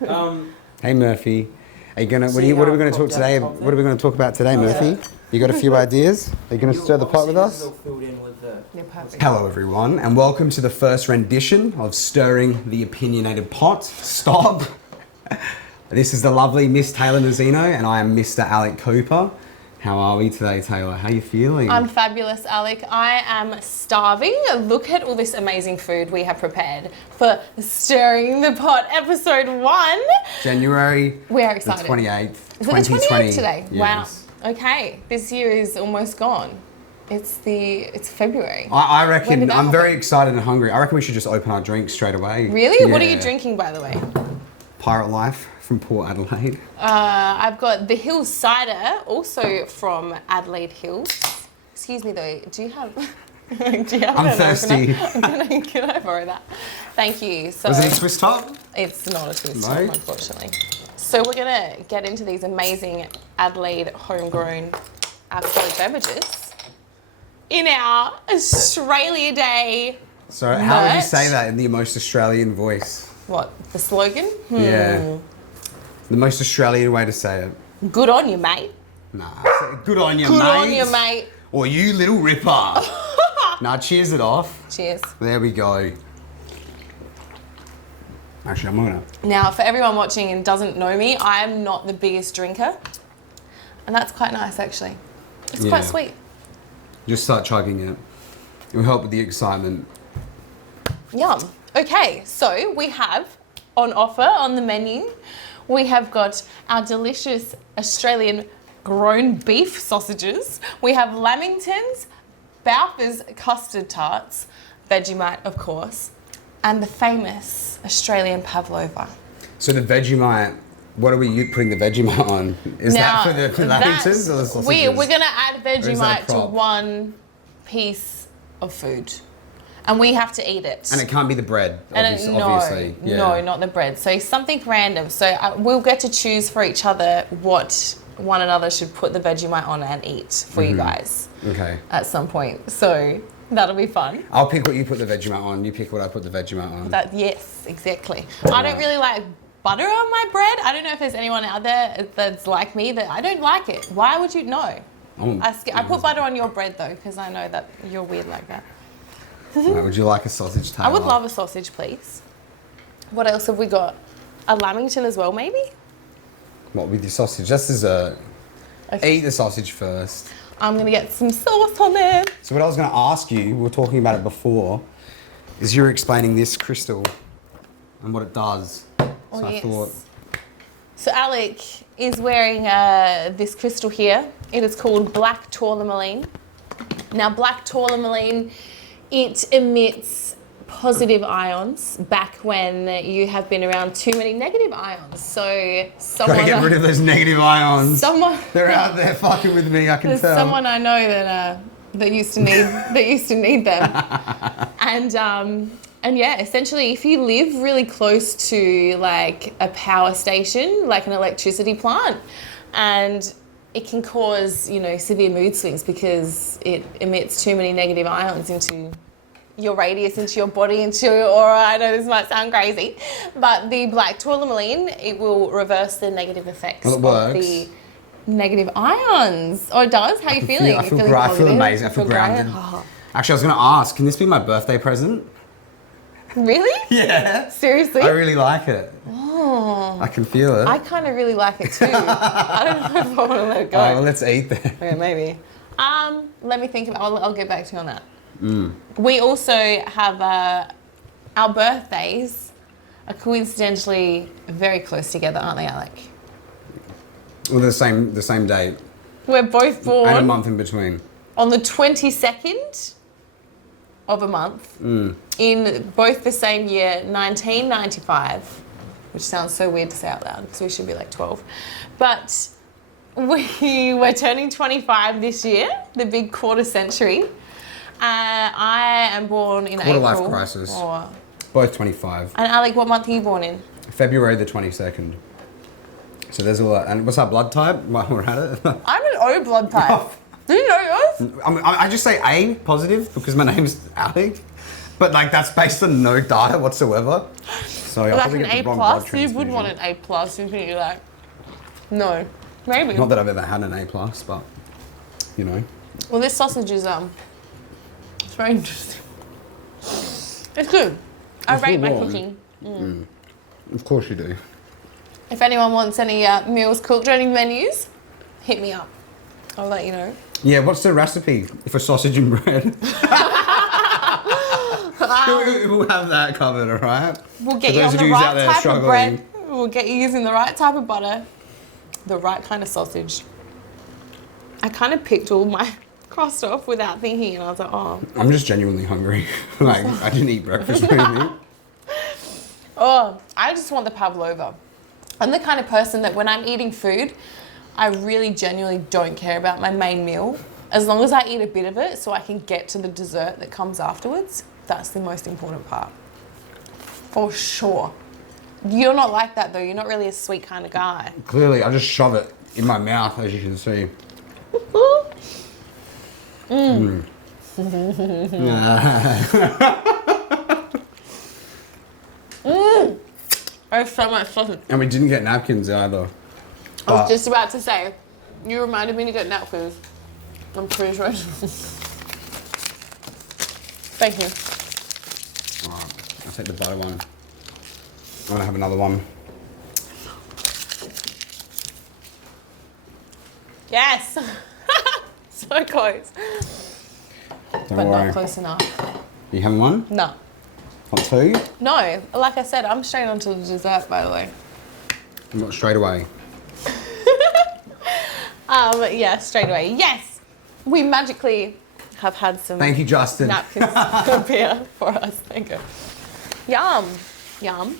Hey Murphy, are you gonna? What are we gonna talk today? What are we gonna talk about today, Murphy? You got a few ideas? Are you gonna stir the pot with us? Hello everyone, and welcome to the first rendition of Stirring the Opinionated Pot. Stop. This is the lovely Miss Taylor Nazino, and I am Mr. Alec Cooper. How are we today, Taylor? How are you feeling? I'm fabulous, Alec. I am starving. Look at all this amazing food we have prepared for Stirring the Pot episode 1. January. We are excited. The 28th, Is it the 28th today? Yes. Wow. Okay. This year is almost gone. It's February. I reckon, I'm very excited and hungry. I reckon we should just open our drinks straight away. Really? Yeah. What are you drinking, by the way? Pirate Life from Port Adelaide. I've got the Hill Cider, also from Adelaide Hills. Excuse me though, do you have I'm thirsty. Can I borrow that? Thank you. So, was it a Swiss top? It's not a Swiss top, unfortunately. So we're gonna get into these amazing Adelaide homegrown alcoholic beverages in our Australia Day. So how would you say that in the most Australian voice? What, the slogan? Yeah. The most Australian way to say it. Good on you, mate. Nah, good on you, mate. Good on you, mate. Or you little ripper. Nah, cheers it off. Cheers. There we go. Actually, I'm gonna. Now, for everyone watching and doesn't know me, I am not the biggest drinker. And that's quite nice, actually. It's quite sweet. Just start chugging it. It will help with the excitement. Yum. Okay, so we have on offer on the menu, we have got our delicious Australian grown beef sausages. We have Lamingtons, Balfour's custard tarts, Vegemite, of course, and the famous Australian pavlova. So the Vegemite, what are we putting the Vegemite on? Is that for the Lamingtons or the sausages? We're going to add Vegemite to one piece of food. And we have to eat it. And it can't be the bread, obviously. No, not the bread. So something random. So we'll get to choose for each other what one another should put the Vegemite on and eat for you guys. Okay. At some point. So that'll be fun. I'll pick what you put the Vegemite on. You pick what I put the Vegemite on. Yes, exactly. I don't really like butter on my bread. I don't know if there's anyone out there that's like me that I don't like it. Why would you know? I put butter on your bread though because I know that you're weird like that. Right, would you like a sausage, Taylor? I would love a sausage, please. What else have we got? A Lamington as well, maybe? What, with your sausage? That's dessert. Okay. Eat the sausage first. I'm going to get some sauce on it. So what I was going to ask you, we were talking about it before, is you were explaining this crystal and what it does. Oh, so I thought... So Alec is wearing this crystal here. It is called black tourmaline. Now, black tourmaline, it emits positive ions back when you have been around too many negative ions. So someone... Gotta get rid of those negative ions. Someone... They're out there fucking with me, I can tell. There's someone I know that used to need them. And yeah, essentially if you live really close to like a power station, like an electricity plant, and it can cause, severe mood swings because it emits too many negative ions into your radius, into your body, into your aura. I know this might sound crazy, but the black tourmaline, it will reverse the negative effects of the negative ions. Oh, it does? How are you feeling? I feel amazing. I feel grounded. Oh. Actually, I was going to ask, can this be my birthday present? Really? Yeah. Seriously? I really like it. Oh. I can feel it. I kind of really like it too. I don't know if I want to let it go. Well, let's eat that. Yeah, maybe. Let me think of it. I'll get back to you on that. We also have our birthdays are coincidentally very close together, aren't they, Alec? Well, the same date. We're both born... And a month in between. On the 22nd of a month in both the same year, 1995, which sounds so weird to say out loud because we should be like 12. But we're turning 25 this year, the big quarter century. I am born in April. Quarter life crisis. Both 25. And Alec, what month are you born in? February the 22nd. So there's a lot. And what's our blood type while we're at it? I'm an O blood type. Do you know yours? I just say A positive because my name's Alec. But like that's based on no data whatsoever. So So I'll Like probably an get the A wrong blood plus, you would transfusion. want an A plus. You think you're like, no, maybe. Not that I've ever had an A plus, but you know. Well, this sausage is it's very interesting. It's good. I It's rate still my warm. cooking. Of course you do. If anyone wants any meals cooked or any menus, hit me up. I'll let you know. Yeah, what's the recipe for sausage and bread? We'll have that covered, all right? We'll get For you those on of the you out right there type of struggling. bread. We'll get you using the right type of butter, the right kind of sausage. I kind of picked all my crust off without thinking, and I was like, oh. I'm just genuinely hungry. Like, I didn't eat breakfast or anything. Oh, I just want the pavlova. I'm the kind of person that when I'm eating food, I really genuinely don't care about my main meal. As long as I eat a bit of it so I can get to the dessert that comes afterwards, that's the most important part. For sure. You're not like that though. You're not really a sweet kind of guy. Clearly, I just shove it in my mouth, as you can see. There's so much sausage. And we didn't get napkins either. I was just about to say, you reminded me to get napkins. I'm pretty sure. Thank you. Alright, I'll take the butter one. I'm gonna have another one. Yes! So close. Don't But worry. not close enough. You having one? No. Not two? No, like I said, I'm straight on to the dessert, by the way. Not straight away. Yeah, straight away. Yes! We magically have had some Thank you, Justin. napkins appear for us. Thank you. Yum. Yum.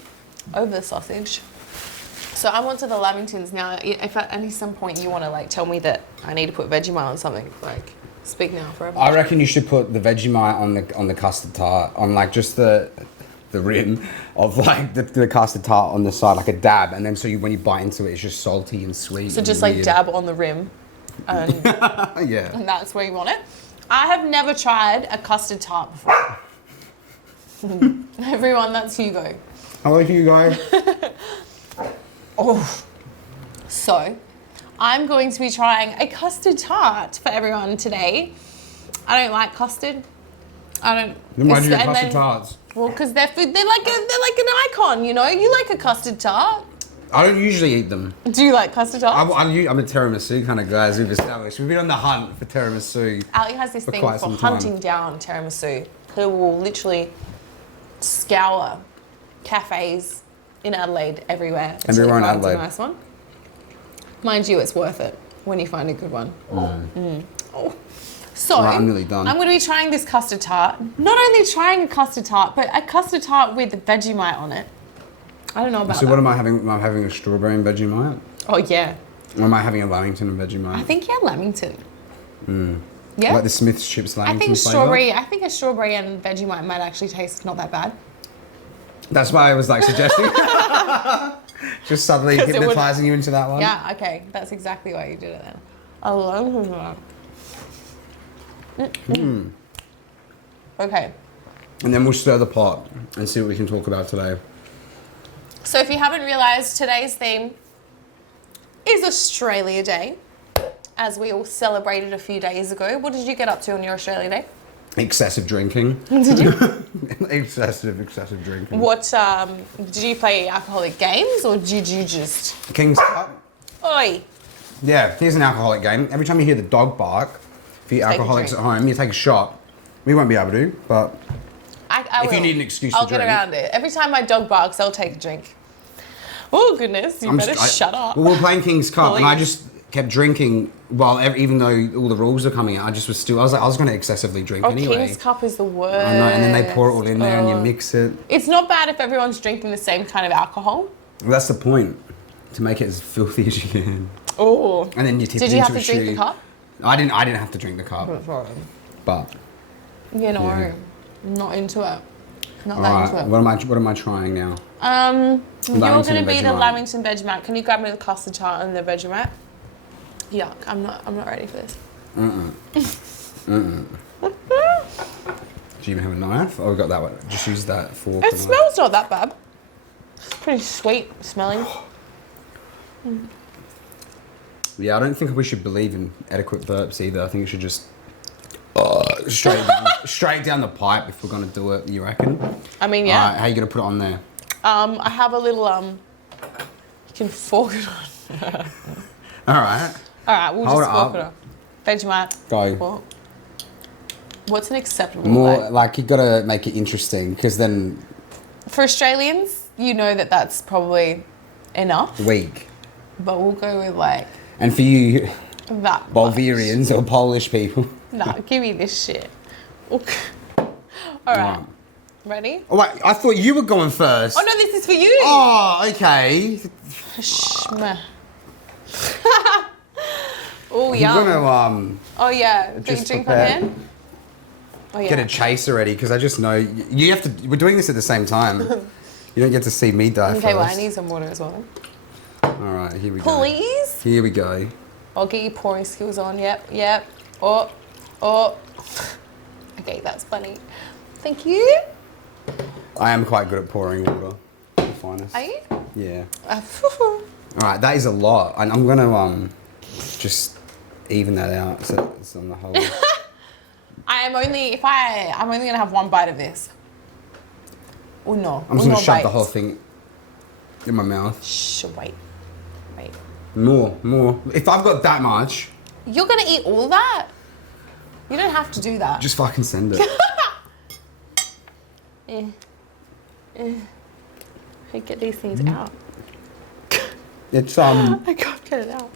Over the sausage. So I'm onto the lamingtons now. If at any some point you want to like tell me that I need to put Vegemite on something, like speak now forever. I reckon you should put the Vegemite on the custard tart, on like just the rim of like the custard tart on the side, like a dab, and then so when you bite into it, it's just salty and sweet. So and just like weird. dab on the rim, and, Yeah. and that's where you want it. I have never tried a custard tart before. Everyone, that's Hugo. How are you guys? Oh, so I'm going to be trying a custard tart for everyone today. I don't like custard. I don't. Then why do you and get custard then- tarts? Well, because they're food. They're like an icon, you know. You like a custard tart. I don't usually eat them. Do you like custard tarts? I'm a tiramisu kind of guy, as we've established. We've been on the hunt for tiramisu. Ali has this thing quite for some time. hunting down tiramisu. He will literally scour cafes in Adelaide everywhere. until he Everywhere in finds Adelaide. A nice one. Mind you, it's worth it when you find a good one. Oh. So, Alright, I'm nearly done. I'm going to be trying this custard tart. Not only trying a custard tart, but a custard tart with Vegemite on it. I don't know about So that. what am I having? Am I having a strawberry and Vegemite? Oh, yeah. Or am I having a Lamington and Vegemite? I think, yeah, Lamington. Yeah. Like the Smith's chips I Lamington think flavour? strawberry. I think a strawberry and Vegemite might actually taste not that bad. That's why I was like suggesting. Just suddenly 'Cause it would- hypnotising you into that one. Yeah, okay. That's exactly why you did it then. I love that. Okay. And then we'll stir the pot and see what we can talk about today. So if you haven't realised, today's theme is Australia Day, as we all celebrated a few days ago. What did you get up to on your Australia Day? Excessive drinking. Did you? excessive drinking. What, did you play alcoholic games or did you just... King's Cup. Oi! Yeah, here's an alcoholic game. Every time you hear the dog bark, for you Take a alcoholics at drink. home, you take a shot. We won't be able to, but I If you will. need an excuse I'll to get drink. around it. Every time my dog barks, I'll take a drink. Oh, goodness. You better shut up. Well, we're playing King's Cup, and I Please. just kept drinking while even though all the rules are coming out. I just was still. I was like, I was going to excessively drink Oh, anyway. King's Cup is the worst. I know, and then they pour it all in there, and you Oh. mix it. It's not bad if everyone's drinking the same kind of alcohol. Well, that's the point, to make it as filthy as you can. Oh. And then you tip Did it you into have a to drink the shoe. cup? I didn't have to drink the cup, but You know, Yeah. I'm not into it. Not all that right. into it. What am I trying now? You're going to and be the Vegemite. Lamington Vegemite. Can you grab me the custard tart and the Vegemite? Yuck! I'm not ready for this. Do you even have a knife? Oh, we got that one. Just use that fork. It and smells not that bad. It's pretty sweet smelling. Yeah, I don't think we should believe in adequate burps either. I think it should just straight down the pipe if we're gonna do it. You reckon? I mean, yeah. Alright, how are you gonna put it on there? I have a little you can fork it on. Alright. Alright, we'll Hold just it fork up. it on. Vegemite. Go. Fork. What's an acceptable More like you gotta make it interesting because then for Australians, you know that's probably enough. weak. But we'll go with like And for you that. Bulgarians or Polish people. Nah, give me this shit. Okay. Alright. Ready? Oh wait, I thought you were going first. Oh no, this is for you. Oh, okay. Shmeh. Oh, I'm yum. gonna Oh yeah, do you just drink my prepare. hand? Oh yeah. get a chase already because I just know you have to. We're doing this at the same time. You don't get to see me die Okay, first. well I need some water as well. All right, here we go. Please. Here we go. I'll get your pouring skills on. Yep. Oh. Okay, that's funny. Thank you. I am quite good at pouring water. The finest. Are you? Yeah. All right, that is a lot, and I'm gonna just even that out so it's on the whole. I'm only gonna have one bite of this. Oh no. I'm just gonna shove the whole thing in my mouth. Shh, wait. More. If I've got that much, You're gonna eat all that? You don't have to do that. just fucking send it. Get these things out. It's I can't get it out.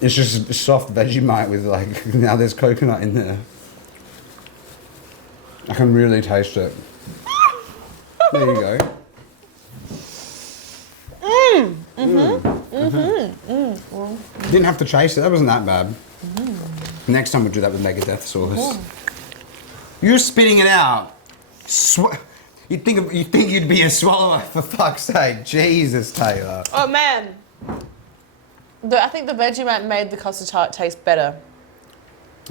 It's just soft Vegemite with like now there's coconut in there. I can really taste it. There you go. Didn't have to chase it. That wasn't that bad. Next time we'll do that with Megadeth sauce. You're spitting it out. You'd think you'd be a swallower for fuck's sake. Jesus, Taylor. Oh man. I think the Vegemite made the custard tart taste better.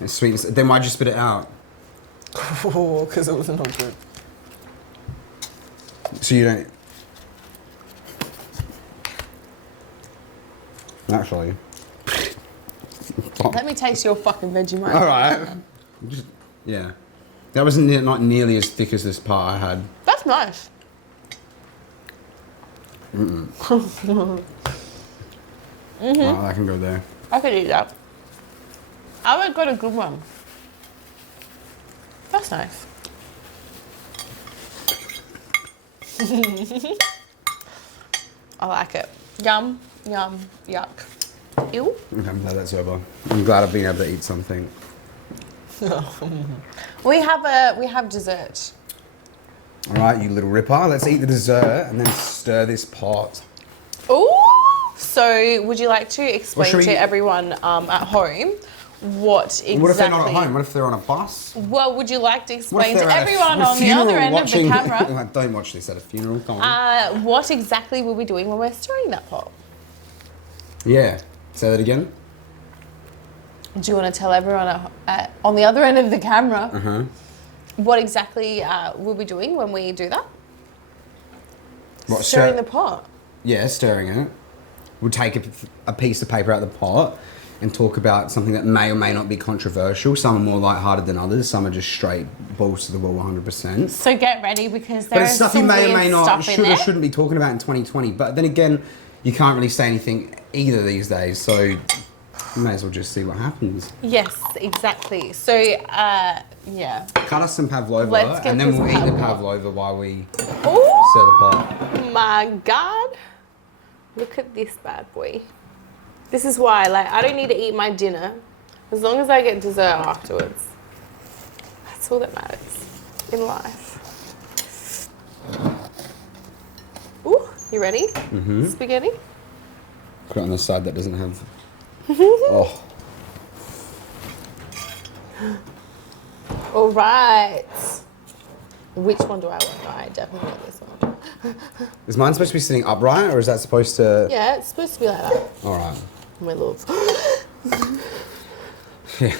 It's sweet. Then why'd you spit it out? Oh, because it wasn't all good. So you don't. Actually. Let me taste your fucking Vegemite. All right. Yeah. That was not nearly as thick as this part I had. That's nice. Oh, that can go there. I could eat that. I would got a good one. That's nice. I like it. Yum, yuck. Ew. Okay, I'm glad that's over. I'm glad I've been able to eat something. We have dessert. All right, you little ripper. Let's eat the dessert and then stir this pot. Ooh. So, would you like to explain Well, to everyone at home what exactly? What if they're not at home? What if they're on a bus? Well, would you like to What if explain to they're at everyone a on the funeral other end watching... of the camera Don't watch this at a funeral. Come on. what exactly we'll be doing when we're stirring that pot? Yeah. Say that again. Do you want to tell everyone on the other end of the camera what exactly we'll be doing when we do that? What, Stirring the pot. Yeah, stirring it. We'll take a piece of paper out of the pot and talk about something that may or may not be controversial. Some are more lighthearted than others. Some are just straight balls to the wall 100%. So get ready because But there's it's stuff some you may or weird may not, stuff in should or there. shouldn't be talking about in 2020. But then again, you can't really say anything either these days. So you may as well just see what happens. Yes, exactly. So, yeah. Cut us some pavlova Let's get and then this we'll eat the pavlova. pavlova while we Oh stir the pot. my God. Look at this bad boy. This is why, I don't need to eat my dinner as long as I get dessert afterwards. That's all that matters in life. Ooh, you ready? Spaghetti? Put it on the side that doesn't have... Oh. All right. Which one do I want? I definitely want this one. Is mine supposed to be sitting upright or is that supposed to... Yeah, it's supposed to be like that. All right. My love. Yeah.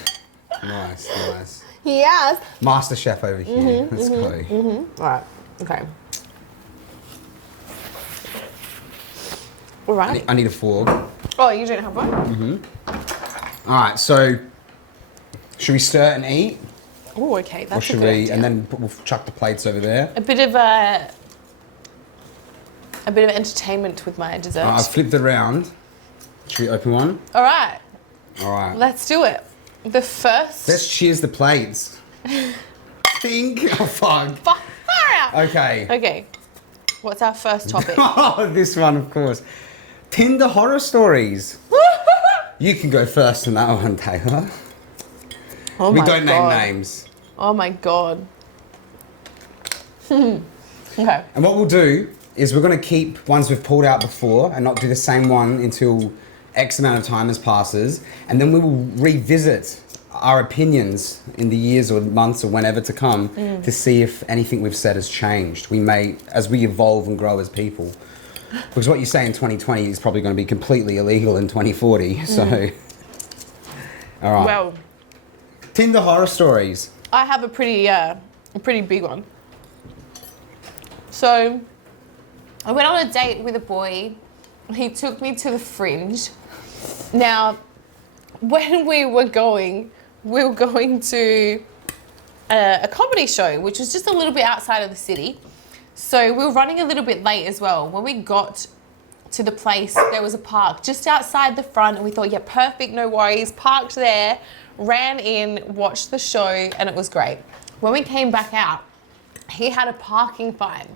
Nice. Yes. Master chef over here. Let's go. All right. Okay. All right. I need a fork. Oh, you don't have one? All right, so should we stir and eat? Oh, okay. That's Or should a good we, idea. and then we'll chuck the plates over there? A bit of entertainment with my dessert. I've flipped it around. Should we open one? All right. All right. Let's do it. The first. Let's cheers the plates. Think. Oh, fuck. Far out. Okay. Okay. What's our first topic? Oh, this one, of course. Tinder horror stories. You can go first on that one, Taylor. Oh We my don't God. name names. Oh my God. Okay. And what we'll do is we're going to keep ones we've pulled out before and not do the same one until X amount of time has passes. And then we will revisit our opinions in the years or months or whenever to come to see if anything we've said has changed. We may, as we evolve and grow as people. Because what you say in 2020 is probably going to be completely illegal in 2040. So, all right. Well, Tinder horror stories. I have a pretty big one. So, I went on a date with a boy. He took me to the Fringe. Now, when we were going to a comedy show, which was just a little bit outside of the city. So we were running a little bit late as well. When we got to the place, there was a park just outside the front, and we thought, yeah, perfect, no worries. Parked there, ran in, watched the show, and it was great. When we came back out, he had a parking fine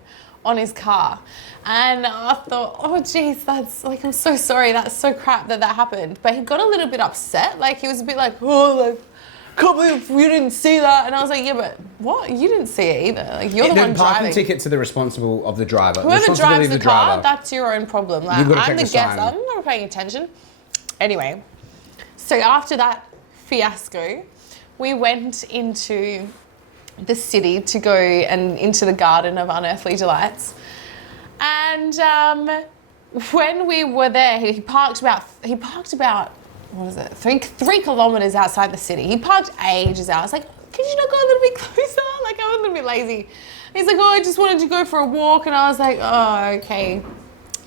on his car. And I thought, oh geez, that's like, I'm so sorry, that's so crap that happened. But he got a little bit upset. Like he was a bit like, oh, like, can't believe you didn't see that. And I was like, yeah, but what? You didn't see it either. Like you're the one parking driving. ticket to the responsible of the driver. Whoever drives the car, driver. that's your own problem. Like You've got to I'm check the the guest, sign. I'm not paying attention. Anyway, so after that fiasco, we went into the city to go and into the garden of unearthly delights. And when we were there, he parked about what is it, 3 kilometers outside the city. He parked ages out. I was like, could you not go a little bit closer? Like I was a little bit lazy. He's like, oh, I just wanted to go for a walk. And I was like, oh, okay.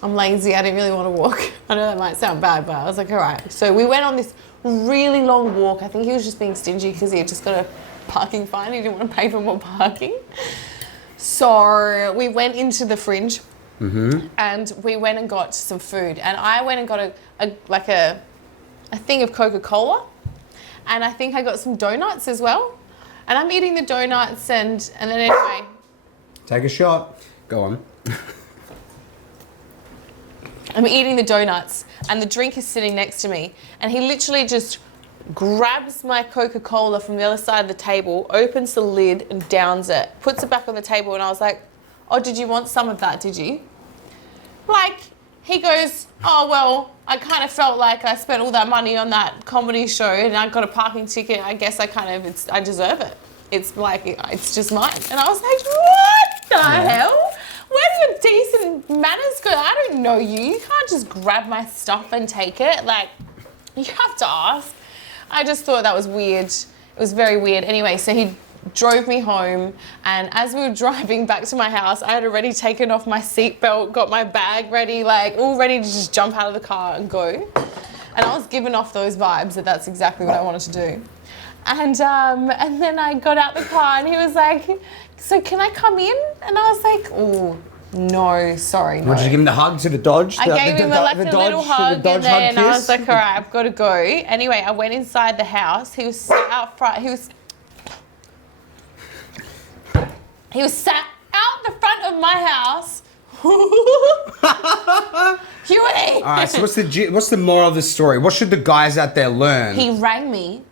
I'm lazy. I didn't really want to walk. I know that might sound bad, but I was like, all right. So we went on this really long walk. I think he was just being stingy because he had just got a parking fine. He didn't want to pay for more parking. So we went into the Fringe and we went and got some food. And I went and got a thing of Coca-Cola. And I think I got some donuts as well. And I'm eating the donuts and then anyway. Take a shot. Go on. I'm eating the donuts and the drink is sitting next to me. And he literally just grabs my Coca-Cola from the other side of the table, opens the lid and downs it, puts it back on the table. And I was like, oh, did you want some of that, did you? Like, he goes, oh, well, I kind of felt like I spent all that money on that comedy show and I got a parking ticket. I guess I deserve it. It's like, it's just mine. And I was like, what the hell? Where do your decent manners go? I don't know you. You can't just grab my stuff and take it. Like, you have to ask. I just thought that was weird. It was very weird. Anyway, so he drove me home, and as we were driving back to my house, I had already taken off my seatbelt, got my bag ready, like all ready to just jump out of the car and go. And I was giving off those vibes that that's exactly what I wanted to do. And then I got out the car and he was like, so can I come in? And I was like, oh, no, sorry, no. What, did you give him the hug to the Dodge? I gave him a little hug and then I was like, all right, I've got to go. Anyway, I went inside the house. He was sat out front. He was sat out the front of my house. Huey! All right, so what's the moral of the story? What should the guys out there learn? He rang me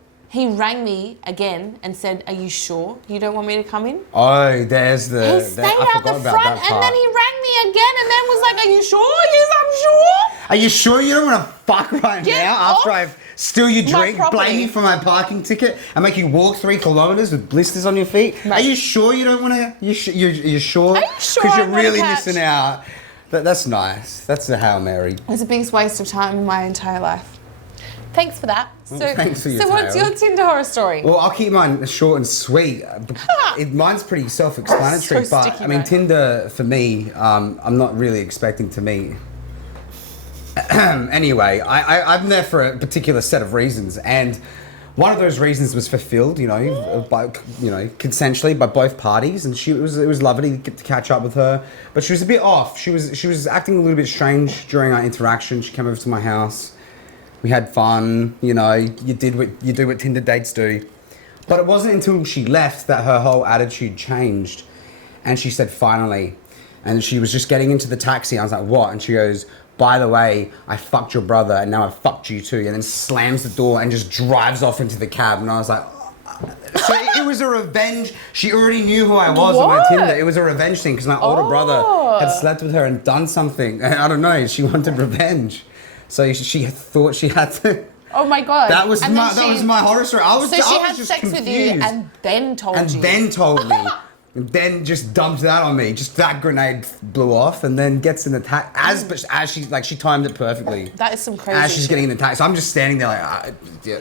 again and said, are you sure you don't want me to come in? Oh, there's the... He stayed out the front and then he rang me again and then was like, are you sure? Yes, I'm sure. Are you sure you don't want to fuck right Get now after I've steal your drink, blame you for my parking ticket, and make you walk 3 kilometers with blisters on your feet? Mate. Are you sure you don't want to? You're sure? Are you sure? Because you're really missing out. That's nice. That's a Hail Mary. It's the biggest waste of time in my entire life. Thanks for that. Thanks for your so what's tale. your Tinder horror story? Well, I'll keep mine short and sweet. Mine's pretty self-explanatory, So but sticky, I mean, right? Tinder for me, I'm not really expecting to meet. Anyway, I'm there for a particular set of reasons, and one of those reasons was fulfilled, consensually by both parties, and it was lovely to get to catch up with her, but she was a bit off. She was acting a little bit strange during our interaction. She came over to my house. We had fun, you do what Tinder dates do. But it wasn't until she left that her whole attitude changed. And she said, finally. And she was just getting into the taxi. I was like, what? And she goes, by the way, I fucked your brother and now I fucked you too. And then slams the door and just drives off into the cab. And I was like, so it was a revenge. She already knew who I was on my Tinder. It was a revenge thing because my older brother had slept with her and done something. I don't know. She wanted revenge. So she thought she had to. Oh my god! That was my horror story. She had sex with you and then told you. Then told me. And then just dumped that on me. Just that grenade blew off, and then gets in the taxi. As she timed it perfectly. That is some crazy. As she's getting in the taxi, so I'm just standing there like, yeah.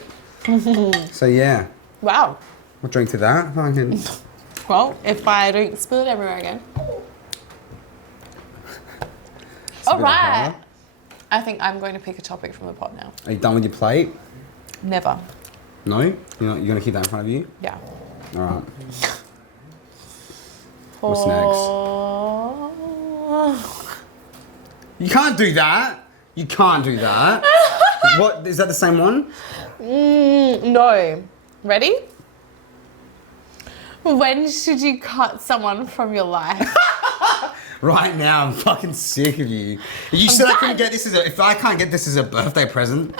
So yeah. Wow. What drink to that? Well, if I don't spill it everywhere again. All right. I think I'm going to pick a topic from the pot now. Are you done with your plate? Never. No? You're going to keep that in front of you? Yeah. All right. What's next? You can't do that. You can't do that. What? Is that the same one? No. Ready? When should you cut someone from your life? Right now, I'm fucking sick of you. You said I couldn't get this if I can't get this as a birthday present,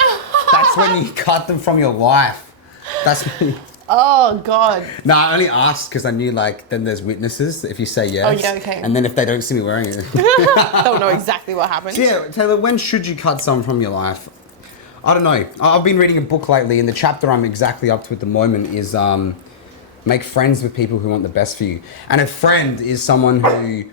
that's when you cut them from your life. That's when Oh, God. No, I only asked because I knew, then there's witnesses if you say yes. Oh, yeah, okay. And then if they don't see me wearing it. Don't know exactly what happened. So yeah, Taylor, when should you cut someone from your life? I don't know. I've been reading a book lately, and the chapter I'm exactly up to at the moment is make friends with people who want the best for you. And a friend is someone who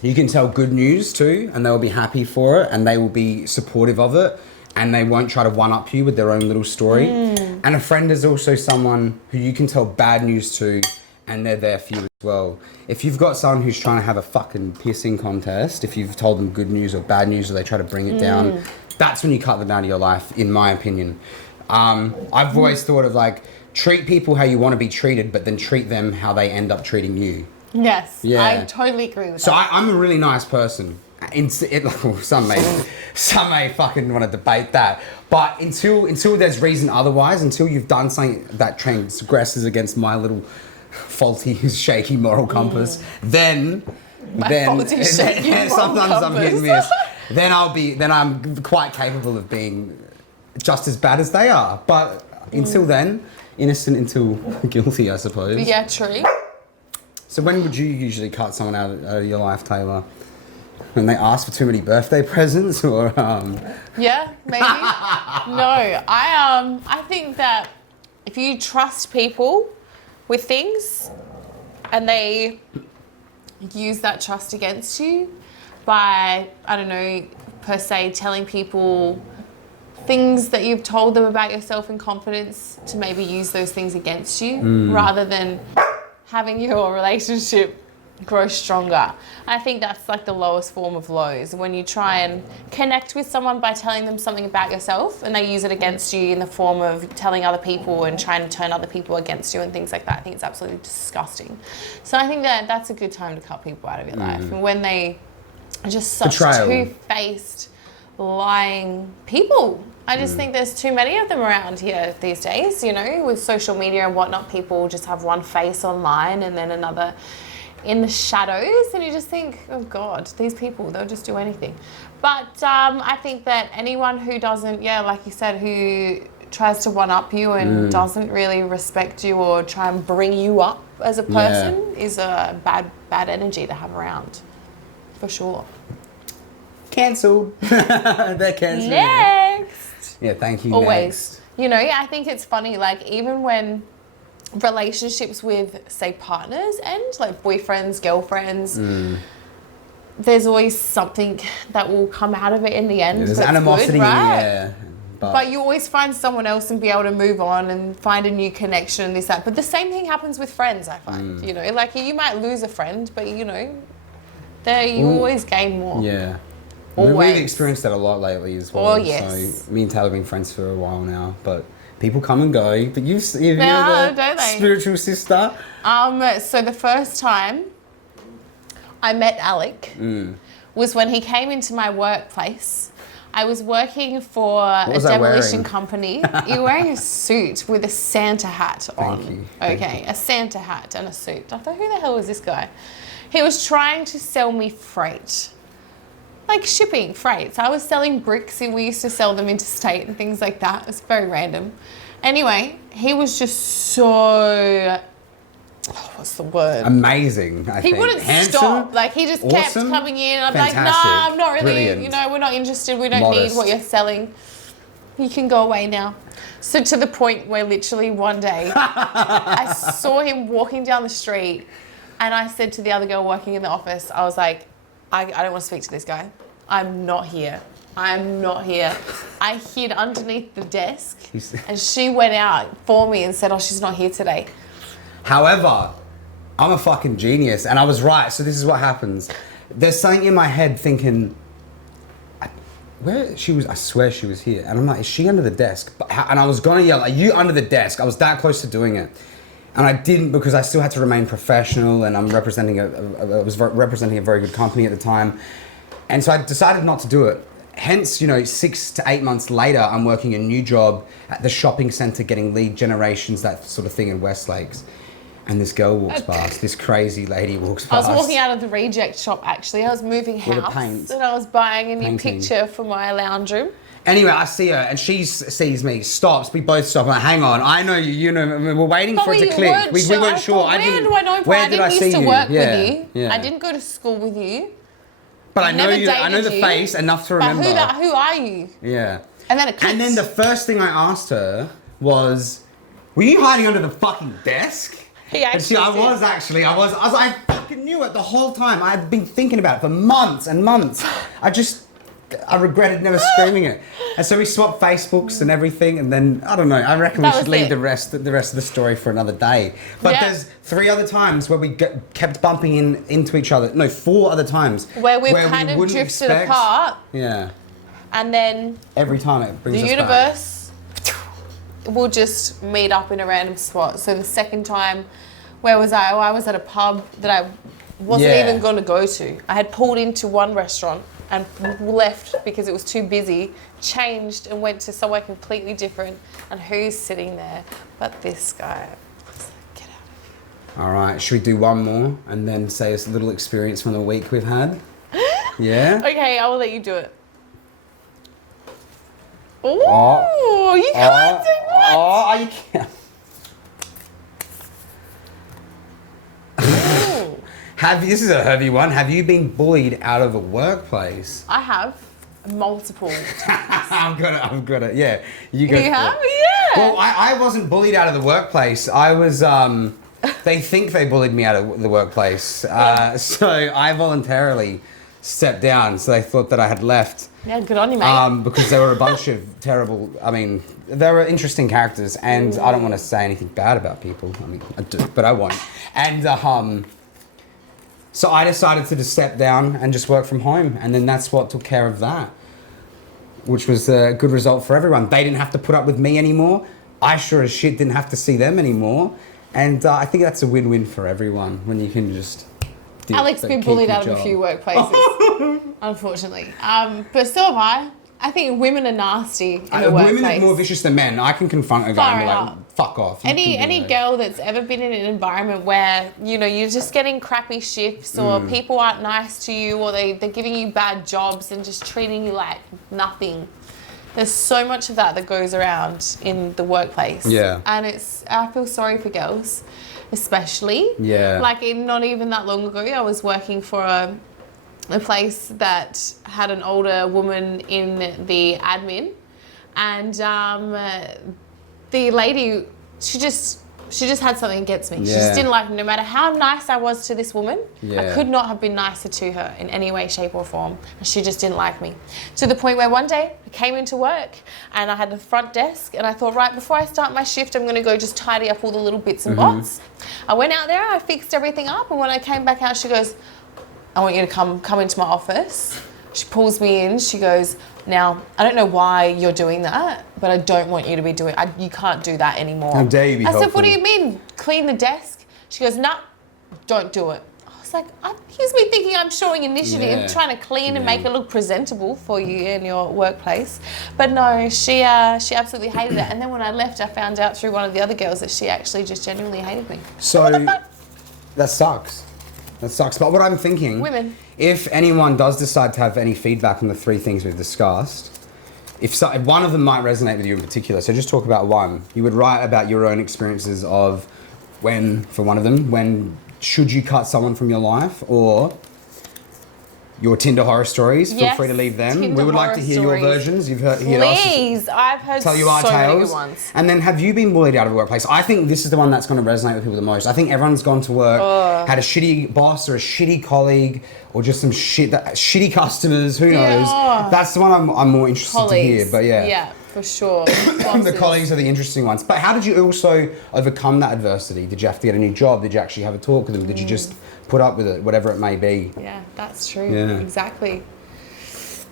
you can tell good news to, and they will be happy for it, and they will be supportive of it, and they won't try to one-up you with their own little story. And a friend is also someone who you can tell bad news to, and they're there for you as well. If you've got someone who's trying to have a fucking pissing contest, if you've told them good news or bad news, or they try to bring it down, that's when you cut them out of your life, in my opinion. I've always thought of treat people how you want to be treated, but then treat them how they end up treating you. Yes, Yeah. I totally agree with that. So I'm a really nice person. Some may fucking want to debate that, but until there's reason otherwise, until you've done something that transgresses against my little faulty, shaky moral compass, then sometimes I'm hit and miss. Then I'm quite capable of being just as bad as they are. But until then, innocent until guilty, I suppose. Yeah, true. So when would you usually cut someone out of your life, Taylor? When they ask for too many birthday presents, or Yeah, maybe. No, I think that if you trust people with things and they use that trust against you by, I don't know, per se telling people things that you've told them about yourself in confidence, to maybe use those things against you rather than having your relationship grow stronger. I think that's the lowest form of lows, when you try and connect with someone by telling them something about yourself and they use it against you in the form of telling other people and trying to turn other people against you and things like that. I think it's absolutely disgusting. So I think that that's a good time to cut people out of your life. And when they are just such two-faced, lying people. I just think there's too many of them around here these days, with social media and whatnot. People just have one face online and then another in the shadows, and you just think, oh God, these people, they'll just do anything. But I think that anyone who doesn't, like you said, who tries to one-up you and doesn't really respect you or try and bring you up as a person is a bad energy to have around, for sure. Cancelled. They're cancelled. Next. Yeah, thank you. Always. Next. I think it's funny, even when relationships with, say, partners end, boyfriends, girlfriends, there's always something that will come out of it in the end. There's animosity, good, right? yeah. But you always find someone else and be able to move on and find a new connection and this, that. But the same thing happens with friends, I find. You know, like you might lose a friend, but you know, you always gain more. Yeah. Always. We've experienced that a lot lately as well. Oh, yes. So me and Taylor have been friends for a while now, but people come and go. But you're don't the they? spiritual sister. So the first time I met Alec was when he came into my workplace. I was working for a demolition company. You're wearing a suit with a Santa hat on. Thank you. Okay, a Santa hat and a suit. I thought, who the hell is this guy? He was trying to sell me freight. Like shipping, freight. So I was selling bricks and we used to sell them interstate and things like that. It's very random. Anyway, he was just so... what's the word? Amazing, I think. He wouldn't stop. Like, he just kept coming in. I'm like, nah, I'm not really, Brilliant. you know, we're not interested. We don't need what you're selling. You can go away now. So to the point where literally one day I saw him walking down the street and I said to the other girl working in the office, I was like, I don't want to speak to this guy. I'm not here. I'm not here. I hid underneath the desk and she went out for me and said, oh, she's not here today. However, I'm a fucking genius and I was right. So this is what happens. There's something in my head thinking, where she was, I swear she was here. And I'm like, is she under the desk? And I was gonna yell, are you under the desk? I was that close to doing it. And I didn't because I still had to remain professional and I'm representing representing a very good company at the time. And so I decided not to do it. Hence, you know, 6 to 8 months later, I'm working a new job at the shopping centre, getting lead generations, that sort of thing in Westlakes. And this girl walks past, this crazy lady walks past. I was walking out of the reject shop actually. I was moving house and I was buying a new picture for my lounge room. Anyway, I see her and she sees me, stops, we both stop. I'm like, hang on, I know you, you know, we're waiting for it to click. We weren't sure. Where do I know? I didn't used to work with you. I didn't go to school with you. But I know you, I know the face enough to remember. But who are you? Yeah. And then it clicked. And then the first thing I asked her was, were you hiding under the fucking desk? He actually I was I fucking knew it the whole time. I had been thinking about it for months and months. I regretted never screaming it. And so we swapped Facebooks and everything, and then, I don't know, I reckon we should leave the rest of the story for another day. But there's 3 other times where we kept bumping into each other. No, 4 other times. Where we kind of drifted apart. Yeah. And then... every time it brings us back. The universe will just meet up in a random spot. So the second time, where was I? Oh, I was at a pub that I wasn't even going to go to. I had pulled into one restaurant and left because it was too busy, changed and went to somewhere completely different. And who's sitting there but this guy? Get out of here. All right, should we do one more and then say it's a little experience from the week we've had? Yeah? Okay, I will let you do it. Oh, you can't do what? Oh, you can't. This is a heavy one. Have you been bullied out of a workplace? I have. Multiple times. I've got it. Yeah. You have? Yeah. Well, I wasn't bullied out of the workplace. I was, they think they bullied me out of the workplace. So I voluntarily stepped down. So they thought that I had left. Yeah, good on you, mate. Because there were a bunch of terrible, there were interesting characters and I don't want to say anything bad about people. I do, but I won't. And, so I decided to just step down and just work from home. And then that's what took care of that, which was a good result for everyone. They didn't have to put up with me anymore. I sure as shit didn't have to see them anymore. And I think that's a win-win for everyone when you can just... Alec's been bullied out of a few workplaces, unfortunately. But so have I. I think women are nasty in the workplace. Women are more vicious than men. I can confront a guy and be like, fuck off. Any girl that's ever been in an environment where, you know, you're just getting crappy shifts or people aren't nice to you or they're giving you bad jobs and just treating you like nothing. There's so much of that goes around in the workplace. Yeah. And I feel sorry for girls, especially. Yeah. Like not even that long ago, I was working for a place that had an older woman in the admin, and the lady, she just She just had something against me. She Yeah. just didn't like me. No matter how nice I was to this woman, Yeah. I could not have been nicer to her in any way, shape or form. And she just didn't like me. To the point where one day I came into work and I had the front desk and I thought, right, before I start my shift, I'm going to go just tidy up all the little bits and bots. I went out there, I fixed everything up, and when I came back out, she goes, I want you to come into my office. She pulls me in, she goes, now, I don't know why you're doing that, but I don't want you to be doing you can't do that anymore. How dare you be I said, helpful? what do you mean? Clean the desk? She goes, nah, don't do it. I was like, here's me thinking I'm showing initiative, trying to clean and make it look presentable for you in your workplace. But no, she absolutely hated it. And then when I left, I found out through one of the other girls that she actually just genuinely hated me. So, that sucks. That sucks. But what I'm thinking, Women. if anyone does decide to have any feedback on the 3 things we've discussed, if one of them might resonate with you in particular, so just talk about one. You would write about your own experiences of for one of them, when should you cut someone from your life, or your Tinder horror stories. Feel free to leave them. Tinder we would like to hear your versions. You've heard us. Please, I've heard Tell you our so many tales. good ones. And then, have you been bullied out of the workplace? I think this is the one that's going to resonate with people the most. I think everyone's gone to work, had a shitty boss or a shitty colleague, or just some shitty customers. Who knows? That's the one I'm more interested to hear. But yeah, for sure. the colleagues are the interesting ones. But how did you also overcome that adversity? Did you have to get a new job? Did you actually have a talk with them? Did you just put up with it, whatever it may be? Yeah, that's true. Yeah. Exactly.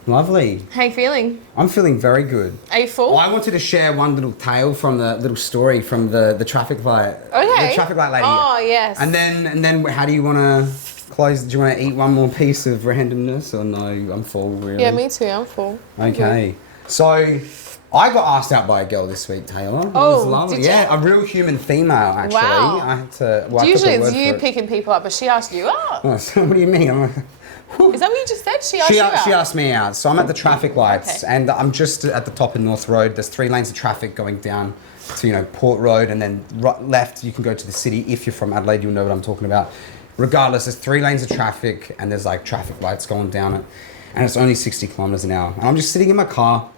Lovely. How you feeling? I'm feeling very good. Are you full? I wanted to share one little tale from the little story from the traffic light. Okay. The traffic light lady. Oh, yes. And then how do you want to close? Do you want to eat one more piece of randomness, or no? I'm full, really. Yeah, me too. I'm full. Okay. So I got asked out by a girl this week, Taylor. It Oh, was lovely. did you? Yeah, a real human female, actually. Wow. I had to. Well, I took Usually her it's word you for it. picking people up, but she asked you out. Oh, so what do you mean? Is that what you just said? She asked you out? She asked me out. So I'm at the traffic lights, Okay. and I'm just at the top of North Road. There's 3 lanes of traffic going down to, Port Road, and then left you can go to the city. If you're from Adelaide, you'll know what I'm talking about. Regardless, there's 3 lanes of traffic, and there's like traffic lights going down it, and it's only 60 kilometers an hour. And I'm just sitting in my car,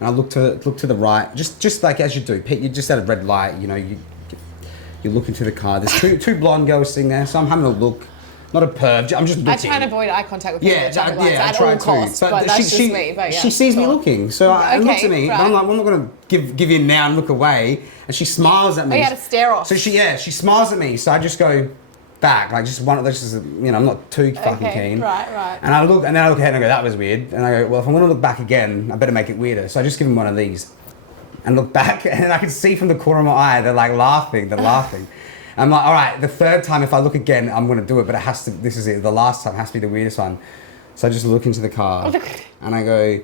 and I look to the right, just like as you do. You're just at a red light, you look into the car. There's two blonde girls sitting there, so I'm having a look. Not a perv, I'm just looking. I try and avoid eye contact with people at traffic lights I at try all costs, too. but that's just me. But yeah, she sees me sure. looking, so it looks Okay, at me. But right. I'm like, well, I'm not going to give you now and look away. And she smiles at me. Oh, you had to stare off. So she smiles at me. So I just go back, like just one of those. I'm not too fucking keen. Right. And I look ahead and I go, that was weird. And I go, well, if I'm going to look back again, I better make it weirder. So I just give him one of these, and look back, and I can see from the corner of my eye they're like laughing. They're laughing. I'm like, all right, the 3rd time, if I look again, I'm going to do it, but it has to, this is it, the last time has to be the weirdest one. So I just look into the car, and I go,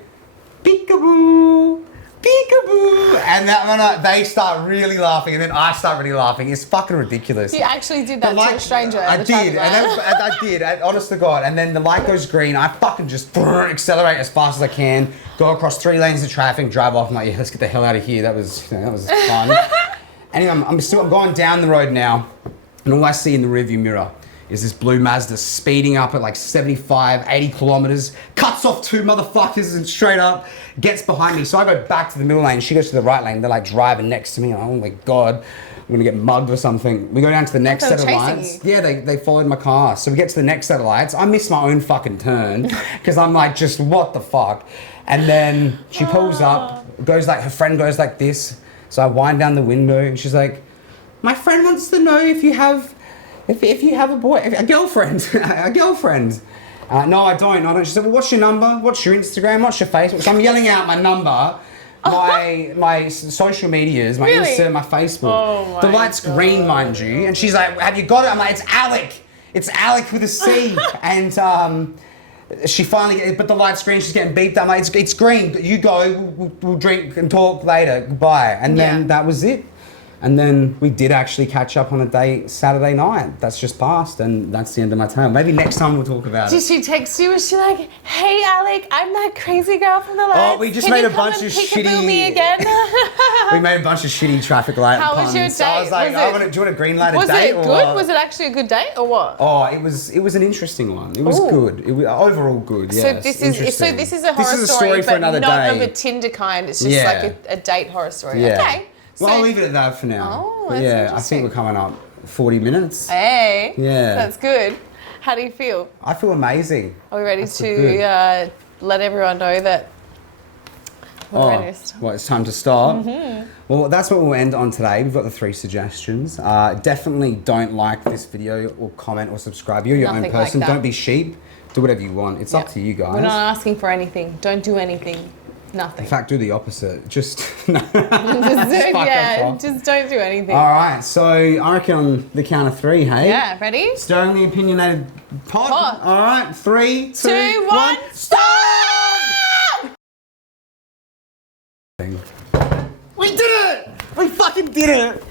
peekaboo, peekaboo, and they start really laughing, and then I start really laughing. It's fucking ridiculous. You actually did that to a stranger at I the traffic did, light. and I did, honest to God, and then the light goes green, I fucking just accelerate as fast as I can, go across 3 lanes of traffic, drive off, I'm like, yeah, let's get the hell out of here, that was fun. Anyway, I'm going down the road now, and all I see in the rearview mirror is this blue Mazda speeding up at like 75, 80 kilometers, cuts off 2 motherfuckers and straight up, gets behind me. So I go back to the middle lane, she goes to the right lane, they're like driving next to me. Oh my God, I'm gonna get mugged or something. We go down to the next set of lights. You. Yeah, they followed my car. So we get to the next set of lights. I miss my own fucking turn because I'm like, just what the fuck? And then she pulls up, her friend goes like this. So I wind down the window, and she's like, "My friend wants to know if you have a girlfriend, a girlfriend." No, I don't. She said, "Well, what's your number? What's your Instagram? What's your Facebook?" So I'm yelling out my number, my social medias, my Really? Insta, my Facebook. Oh the my light's God. green, mind you, and she's like, "Have you got it?" I'm like, "It's Alec. It's Alec with a C." And she finally, but the light's green, she's getting beeped. I'm like, it's green, you go, we'll drink and talk later, goodbye. And then that was it. And then we did actually catch up on a date Saturday night. That's just passed, and that's the end of my tale. Maybe next time we'll talk about Did it. she text you? Was she like, "Hey, Alec, I'm that crazy girl from the lights. Oh, we just Can made you a bunch come of and peekaboo shitty- me again?" We made a bunch of shitty traffic light How puns. was your So I was date? like, Was it- do you want a green light Was date? it good? Or Was it actually a good date or what? Oh, it was an interesting one. It was Ooh. good. It was overall good. So Yes, this interesting. is a horror story, for but another not day. of a Tinder kind. It's just Yeah. like a date horror story. Yeah. Okay. Well, I'll leave it at that for now. Oh, but that's yeah, I interesting. think we're coming up 40 minutes. Hey. Yeah. That's good. How do you feel? I feel amazing. Are we ready That's good. to let everyone know that we're ready to start? Well, it's time to start. Well, that's what we'll end on today. We've got the 3 suggestions. Definitely don't like this video or comment or subscribe. You're your own Nothing like person. that. Don't be sheep. Do whatever you want. It's up to you guys. We're not asking for anything. Don't do anything. Nothing. In fact, do the opposite. Just no. Just don't do anything. All right. So I reckon on the count of 3, hey? Yeah, ready? Stirring the opinionated pot. Pot. All right. 3, 2, 1. Stop! We did it! We fucking did it!